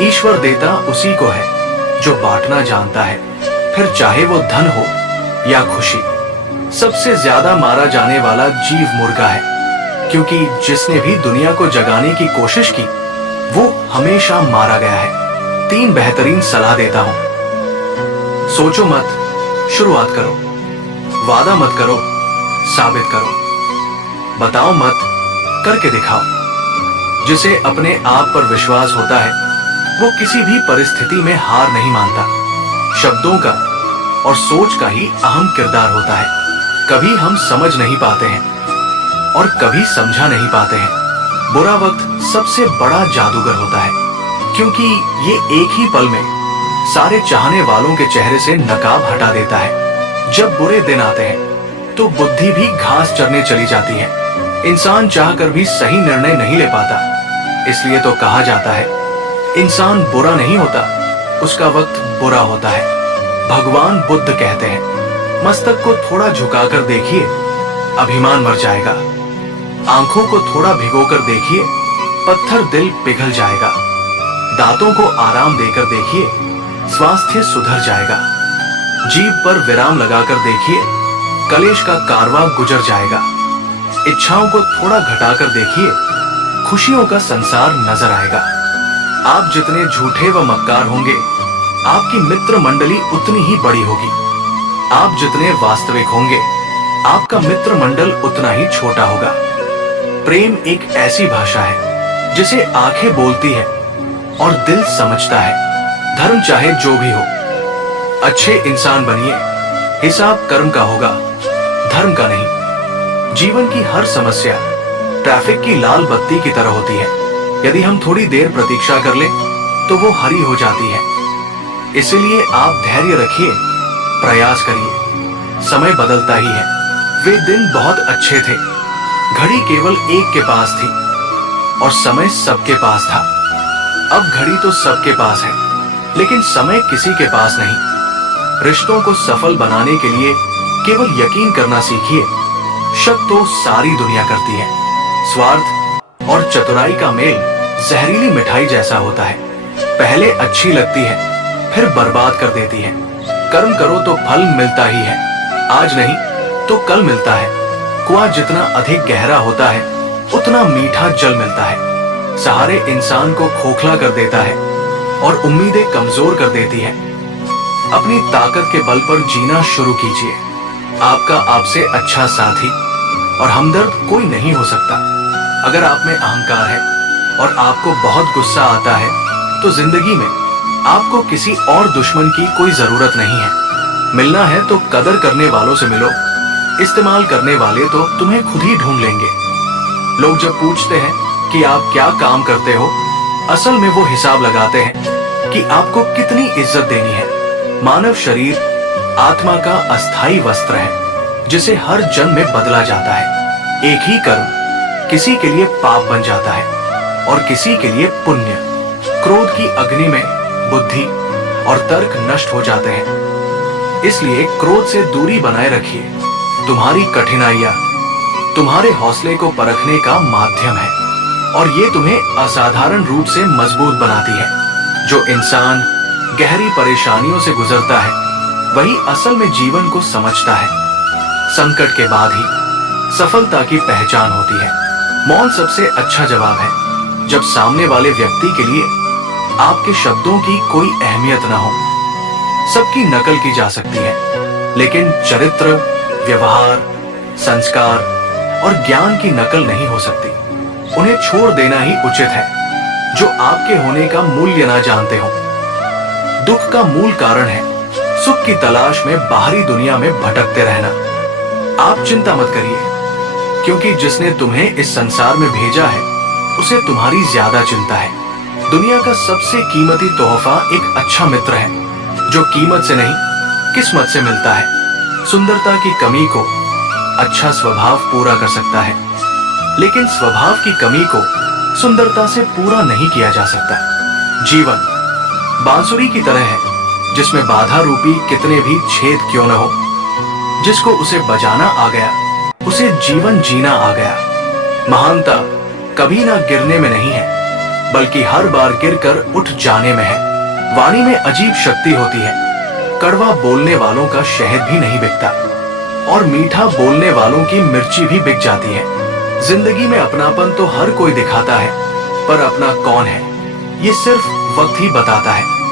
ईश्वर देता उसी को है जो बांटना जानता है, फिर चाहे वो धन हो या खुशी। सबसे ज्यादा मारा जाने वाला जीव मुर्गा है, क्योंकि जिसने भी दुनिया को जगाने की कोशिश की वो हमेशा मारा गया है। 3 बेहतरीन सलाह देता हूं। सोचो मत, शुरुआत करो। वादा मत करो, साबित करो। बताओ मत, करके दिखाओ। जिसे अपने आप पर विश्वास होता है वो किसी भी परिस्थिति में हार नहीं मानता। शब्दों का और सोच का ही अहम किरदार होता है। कभी हम समझ नहीं पाते हैं और कभी समझा नहीं पाते हैं। बुरा वक्त सबसे बड़ा जादूगर होता है, क्योंकि ये एक ही पल में सारे चाहने वालों के चेहरे से नकाब हटा देता है। जब बुरे दिन आते हैं तो बुद्धि भी घास चरने चली जाती है। इंसान चाहकर भी सही निर्णय नहीं ले पाता। इसलिए तो कहा जाता है, इंसान बुरा नहीं होता, उसका वक्त बुरा होता है। भगवान बुद्ध कहते हैं, मस्तक को थोड़ा झुकाकर देखिए, अभिमान मर जाएगा। आंखों को थोड़ा भिगोकर देखिए, पत्थर दिल पिघल जाएगा। दांतों को आराम देकर देखिए, स्वास्थ्य सुधर जाएगा। जीभ पर विराम लगाकर देखिए, कलेश का कारवां गुजर जाएगा। इच्छाओं को थोड़ा घटाकर देखिए, खुशियों का संसार नजर आएगा। आप जितने झूठे व मक्कार होंगे, आपकी मित्र मंडली उतनी ही बड़ी होगी। आप जितने वास्तविक होंगे, आपका मित्र मंडल उतना ही छोटा होगा। प्रेम एक ऐसी भाषा है जिसे आंखें बोलती है और दिल समझता है। धर्म चाहे जो भी हो, अच्छे इंसान बनिए, हिसाब कर्म का होगा, धर्म का नहीं। जीवन की हर समस्या ट्रैफिक की लाल बत्ती की तरह होती है। यदि हम थोड़ी देर प्रतीक्षा कर लें तो वो हरी हो जाती है। इसलिए आप धैर्य रखिए, प्रयास करिए। समय बदलता ही है। वे दिन बहुत अच्छे थे, घड़ी केवल एक के पास थी और समय सबके पास था। अब घड़ी तो सबके पास है, लेकिन समय किसी के पास नहीं। रिश्तों को सफल बनाने के लिए केवल यकीन करना सीखिए। शक तो सारी दुनिया करती है। स्वार्थ और चतुराई का मेल जहरीली मिठाई जैसा होता है। पहले अच्छी लगती है, फिर बर्बाद कर देती है। कर्म करो तो फल मिलता ही है, आज नहीं तो कल मिलता है। कुआं जितना अधिक गहरा होता है उतना मीठा जल मिलता है। सहारे इंसान को खोखला कर देता है और उम्मीदें कमजोर कर देती है। अपनी ताकत के बल पर जीना शुरू कीजिए। आपका आपसे अच्छा साथी और हमदर्द कोई नहीं हो सकता। अगर आप में अहंकार है और आपको बहुत गुस्सा आता है तो जिंदगी में आपको किसी और दुश्मन की कोई जरूरत नहीं है। मिलना है तो कदर करने वालों से मिलो, इस्तेमाल करने वाले तो तुम्हें खुद ही ढूंढ लेंगे। लोग जब पूछते हैं कि आप क्या काम करते हो, असल में वो हिसाब लगाते हैं कि आपको कितनी इज्जत देनी है। मानव शरीर आत्मा का अस्थाई वस्त्र है, जिसे हर जन्म में बदला जाता है। एक ही कर्म किसी के लिए पाप बन जाता है और किसी के लिए पुण्य। क्रोध की अग्नि में बुद्धि और तर्क नष्ट हो जाते हैं। इसलिए क्रोध से दूरी बनाए रखिए। तुम्हारी कठिनाइयां तुम्हारे हौसले को परखने का माध्यम है और ये तुम्हें असाधारण रूप से मजबूत बनाती है। जो इंसान गहरी परेशानियों से गुजरता है वही असल में जीवन को समझता है। संकट के बाद ही सफलता की पहचान होती है। मौन सबसे अच्छा जवाब है। जब सामने वाले व्यक्ति के लिए आपके शब्दों की कोई अहमियत न हो। सबकी नकल की जा सकती है, लेकिन चरित्र, व्यवहार, संस्कार और ज्ञान की नकल नहीं हो सकती। उन्हें छोड़ देना ही उचित है जो आपके होने का मूल्य ना जानते हो। दुख का मूल कारण है सुख की तलाश में बाहरी दुनिया में भटकते रहना। आप चिंता मत करिए, क्योंकि जिसने तुम्हें इस संसार में भेजा है उसे तुम्हारी ज्यादा चिंता है। दुनिया का सबसे कीमती तोहफा एक अच्छा मित्र है, जो कीमत से नहीं किस्मत से मिलता है। सुंदरता की कमी को अच्छा स्वभाव पूरा कर सकता है, लेकिन स्वभाव की कमी को सुंदरता से पूरा नहीं किया जा सकता। जीवन बांसुरी की तरह है, जिसमें बाधा रूपी कितने भी छेद क्यों न हो। जिसको उसे बजाना आ गया, उसे जीवन जीना आ गया। महानता कभी ना गिरने में नहीं है, बल्कि हर बार गिरकर उठ जाने में है। वाणी में अजीब शक्ति होती है। कड़वा बोलने वालों का शहद भी नहीं बिकता और मीठा बोलने वालों की मिर्ची भी बिक जाती है। जिंदगी में अपनापन तो हर कोई दिखाता है, पर अपना कौन है ये सिर्फ वक्त ही बताता है।